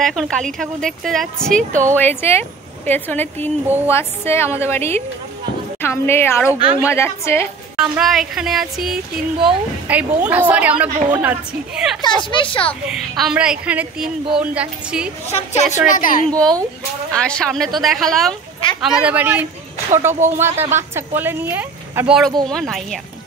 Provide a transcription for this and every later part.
আমরা এখন কালী ঠাকুর দেখতে যাচ্ছি। তো এই যে পেছনে 3 বউ আসছে আমাদের বাড়ির, সামনে আরো বৌমা যাচ্ছে। আমরা এখানে আছি 3 বউ, এই বউ না সরি আমরা বোন আছি। আমরা এখানে 3 বোন যাচ্ছি, পেছনে 3 বউ, আর সামনে তো দেখালাম আমাদের বাড়ির ছোট বৌমা তার বাচ্চা কোলে নিয়ে, আর বড় বৌমা নাই এখন।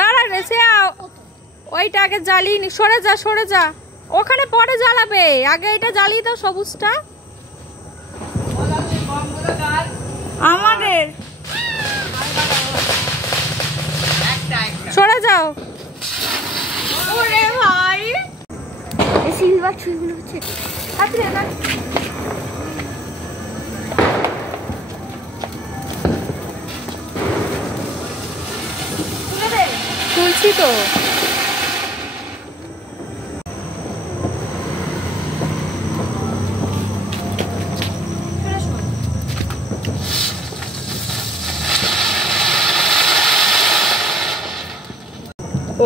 দাঁড়া রেসে ওইটা আগে জ্বালিয়ে নি, সরে যা সরে যা, ওখানে পরে জ্বালাবে, আগে এটা জ্বালিয়ে দাও সবুজটা আমাদের। সরে যাও। ওরে ভাই এই সিলভার ছুঁইগুলো হচ্ছে তুলছি তো।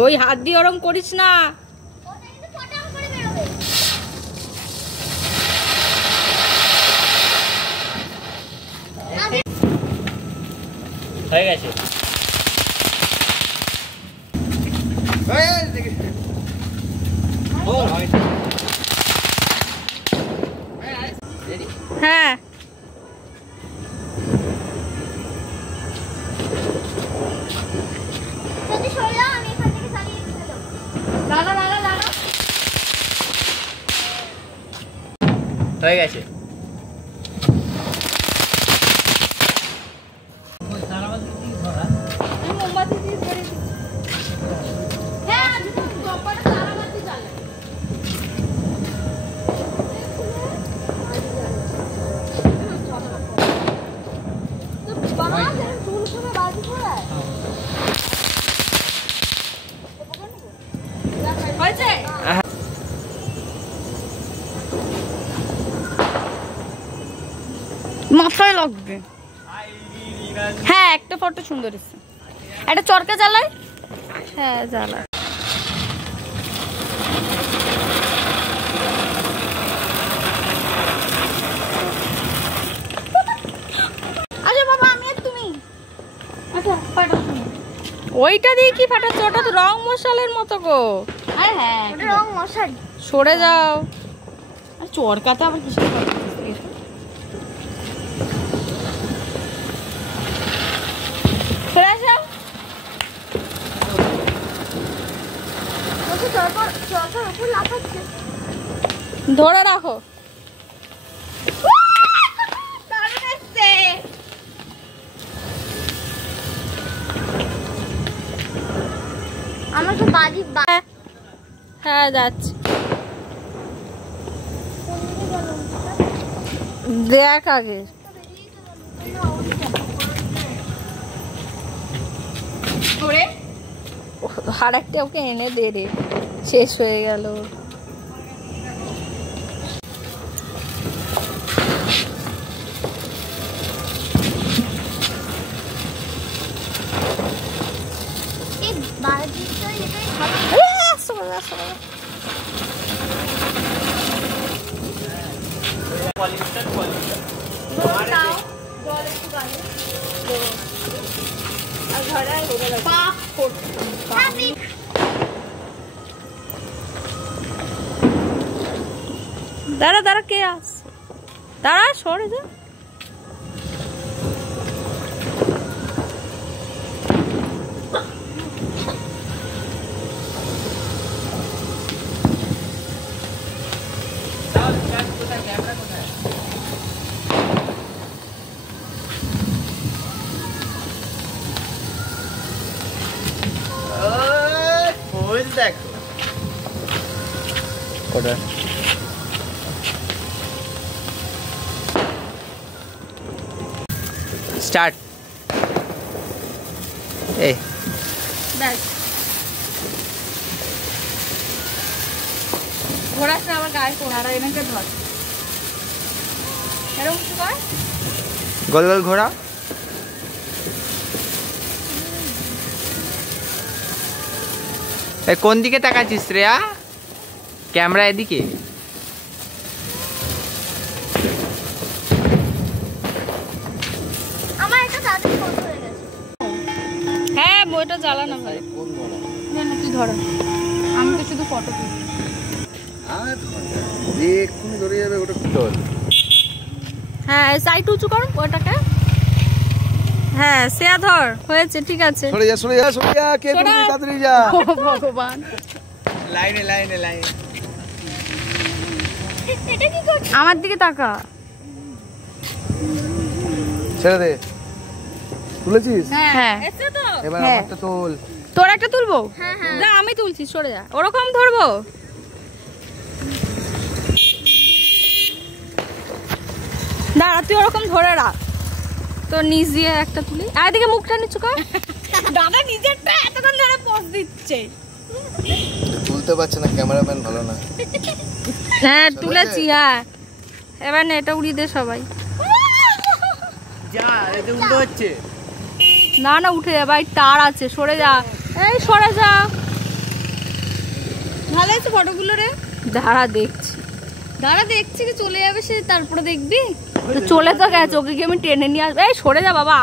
ওই হাত দিয়ে ওরম করিস না। হয়ে গেছে। হ্যাঁ হয়ে গেছে। মাথায় লাগবে। হ্যাঁ একটা ফটো সুন্দর এসছে, একটা চরকা জ্বালায়। হ্যাঁ জ্বালায়। আচ্ছা বাবা আমি আর তুমি, আচ্ছা ফাটাচ্ছি। ওইটা দিয়ে কি ফাটাচ্ছ? ওটা তো রং মশালের মতো গো। আরে হ্যাঁ রং মশাল। সরে যাও। আর চরকাতে আবার কিসের কথা? ধরে রাখো। আমার তো বাড়ি। হ্যাঁ যাচ্ছি। দেখ আগে আর একটা ওকে এনে দে রে, শেষ হয়ে গেল। দাঁড়া দাঁড়া, কে আসছে? দাঁড়া, সরে যা। দেখো ওটা স্টার্ট। এই ব্যাস, ঘোরাস না আমার গায়ে কোন। আর এনেকে ধর, এরকম কিছু কর। গোল গোল ঘোরা। কোন দিকে তাকাচ্ছিস শ্রেয়া? ক্যামেরা এদিকে। আমার একটা দাদু ফোন হয়ে গেছে। হ্যাঁ, বইটা জ্বালা না ভাই। না না, তুই ধরো, আমি তো শুধু ফটো তুলি। এক্ষুনি ধরে যাবে ওটা তোল। হ্যাঁ, সাইড উঁচু কর ওটাকে। হ্যাঁ, শ্রেয়া ধর, হয়েছে, ঠিক আছে। সরে যা সরে যা সরে যা, কে সরা। তুমি তাড়াতাড়ি যা। ও ভগবান, লাইনে লাইনে লাইনে। এটা কি করছিস? আমার দিকে তাকা। ছেড়ে দে। তুলেছিস? হ্যাঁ, এবার হ্যাঁ। আমারটা তোল। তোর একটা তুলবো? হ্যাঁ হ্যাঁ। না, আমি তুলছি, সরে যা। ওরকম ধরবো? দাঁড়া, তুই ওরকম ধরে রাখ, তোর নিচ দিয়ে একটা তুলি। আর এদিকে মুখটা নিচু কর। দাদা নিজেরটা এতক্ষণ ধরে পোজ দিচ্ছে। তুলতে পারছে না, ক্যামেরাম্যান ভালো না। হ্যাঁ, তুলেছি। হ্যাঁ, এবার না এটা উড়িয়ে দে সবাই। যা, এই যে উল্টো হচ্ছে। না না, উঠে যা ভাই, তার আছে, সরে যা। এই সরে যা। ভালো আছে ফটোগুলো রে। দাঁড়া দেখছি, দাঁড়া দেখছি কি চলে যাবে সে, তারপরে দেখবি। তো চলে তো গেছে, ওকে কি আমি টেনে নিয়ে আসবো? এই সরে যা বাবা।